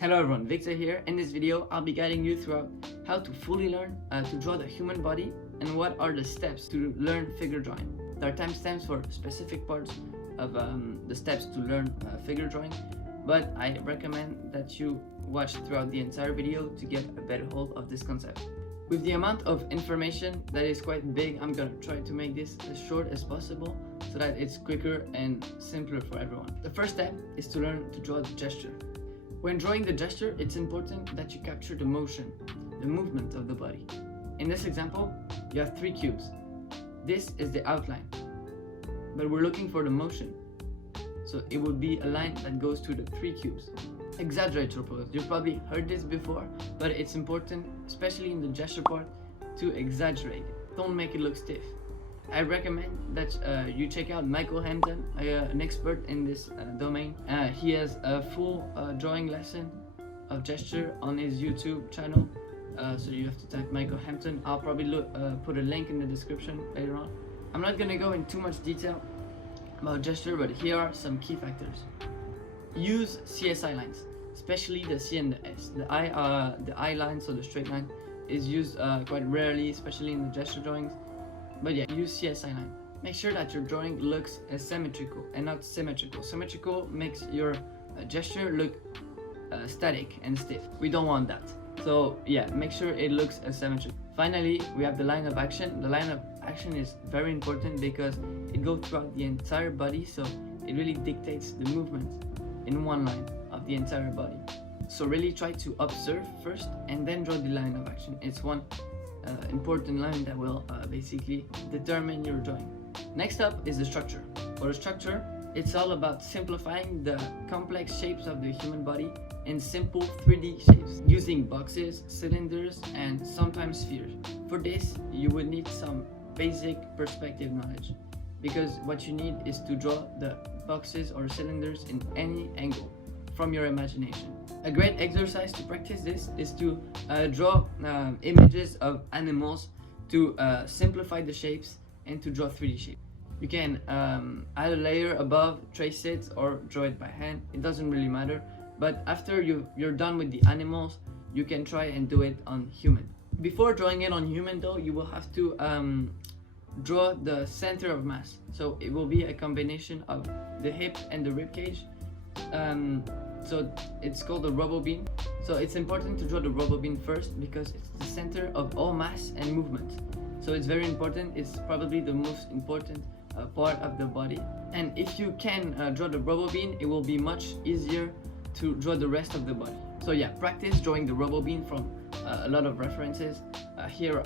Hello everyone, Victor here. In this video, I'll be guiding you throughout how to fully learn to draw the human body and what are the steps to learn figure drawing. There are timestamps for specific parts of the steps to learn figure drawing, but I recommend that you watch throughout the entire video to get a better hold of this concept. With the amount of information that is quite big, I'm gonna try to make this as short as possible so that it's quicker and simpler for everyone. The first step is to learn to draw the gesture. When drawing the gesture, it's important that you capture the motion, the movement of the body. In this example, you have 3 cubes. This is the outline, but we're looking for the motion. So it would be a line that goes to the 3 cubes. Exaggerate your pose. You've probably heard this before, but it's important, especially in the gesture part, to exaggerate it. Don't make it look stiff. I recommend that you check out Michael Hampton, an expert in this domain. He has a full drawing lesson of gesture on his YouTube channel. So you have to type Michael Hampton. I'll probably put a link in the description later on. I'm not gonna go into too much detail about gesture, but here are some key factors. Use CSI lines, especially the C and the S. The I line, so the straight line, is used quite rarely, especially in the gesture drawings. But yeah, use CSI line. Make sure that your drawing looks symmetrical and not symmetrical. Symmetrical makes your gesture look static and stiff. We don't want that. So yeah, make sure it looks symmetrical. Finally, we have the line of action. The line of action is very important because it goes throughout the entire body, so it really dictates the movement in one line of the entire body. So really try to observe first and then draw the line of action. It's one important line that will basically determine your drawing. Next up is the structure. For the structure, it's all about simplifying the complex shapes of the human body in simple 3D shapes using boxes, cylinders, and sometimes spheres. For this, you would need some basic perspective knowledge, because what you need is to draw the boxes or cylinders in any angle from your imagination. A great exercise to practice this is to draw images of animals to simplify the shapes and to draw 3D shapes. You can add a layer above, trace it, or draw it by hand. It doesn't really matter. But after you're done with the animals, you can try and do it on human. Before drawing it on human though, you will have to draw the center of mass. So it will be a combination of the hip and the rib cage. So it's called the rubble bean. So it's important to draw the rubble bean first because it's the center of all mass and movement. So it's very important. It's probably the most important part of the body. And if you can draw the rubble bean, it will be much easier to draw the rest of the body. So yeah, practice drawing the rubble bean from a lot of references. Here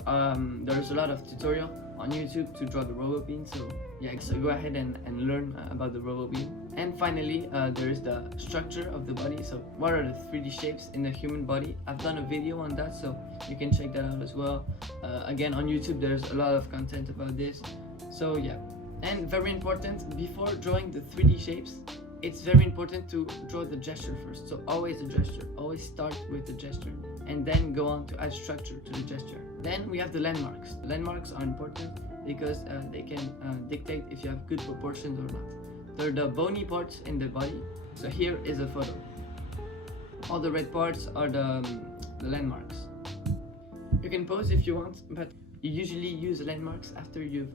there's a lot of tutorial on YouTube to draw the rubble bean. So yeah, so go ahead and learn about the rubble bean. And finally, there is the structure of the body. So what are the 3D shapes in the human body? I've done a video on that, so you can check that out as well. Again, on YouTube, there's a lot of content about this. So yeah, and very important, before drawing the 3D shapes, it's very important to draw the gesture first. So always the gesture, always start with the gesture and then go on to add structure to the gesture. Then we have the landmarks. The landmarks are important because they can dictate if you have good proportions or not. They're the bony parts in the body. So here is a photo. All the red parts are the landmarks. You can pose if you want, but you usually use landmarks after you've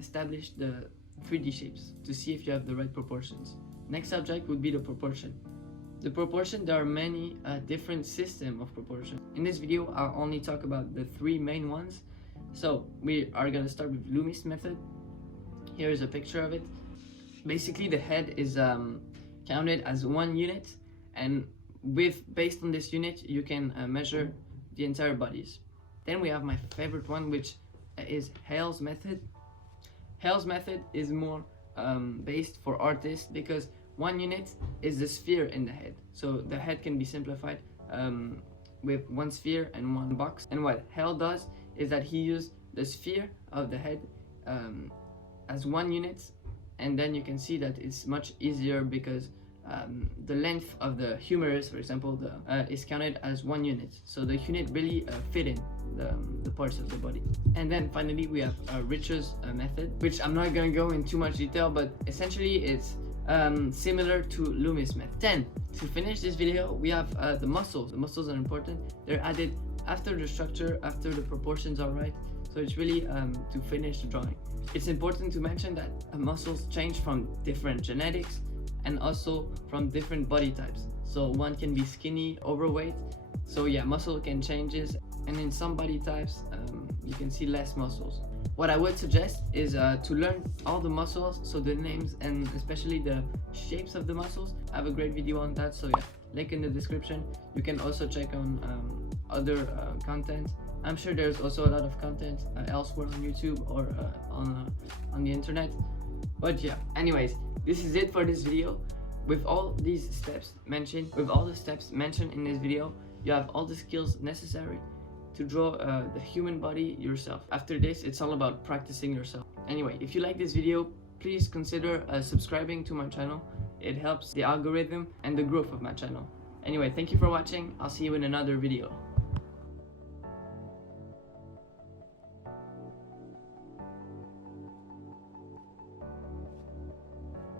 established the 3D shapes to see if you have the right proportions. Next subject would be the proportion. The proportion, there are many different systems of proportion. In this video, I'll only talk about the 3 main ones. So we are gonna start with Loomis method. Here is a picture of it. Basically, the head is counted as 1 unit, and based on this unit, you can measure the entire bodies. Then we have my favorite one, which is Hale's method. Hale's method is more based for artists because 1 unit is the sphere in the head. So the head can be simplified with 1 sphere and 1 box. And what Hale does is that he uses the sphere of the head as 1 unit, and then you can see that it's much easier because the length of the humerus, for example, is counted as 1 unit. So the unit really fit in the parts of the body. And then finally we have Rich's method, which I'm not gonna go in too much detail, but essentially it's similar to Loomis method. 10. To finish this video, we have the muscles. The muscles are important. They're added after the structure, after the proportions are right. So it's really to finish the drawing. It's important to mention that muscles change from different genetics and also from different body types. So one can be skinny, overweight. So yeah, muscle can changes, and in some body types you can see less muscles. What I would suggest is to learn all the muscles, so the names and especially the shapes of the muscles. I have a great video on that, so yeah, link in the description. You can also check on other content. I'm sure there's also a lot of content elsewhere on YouTube or on the internet. But yeah, anyways, this is it for this video. With all these steps mentioned, in this video, you have all the skills necessary to draw the human body yourself. After this, it's all about practicing yourself. Anyway, if you like this video, please consider subscribing to my channel. It helps the algorithm and the growth of my channel. Anyway, thank you for watching. I'll see you in another video.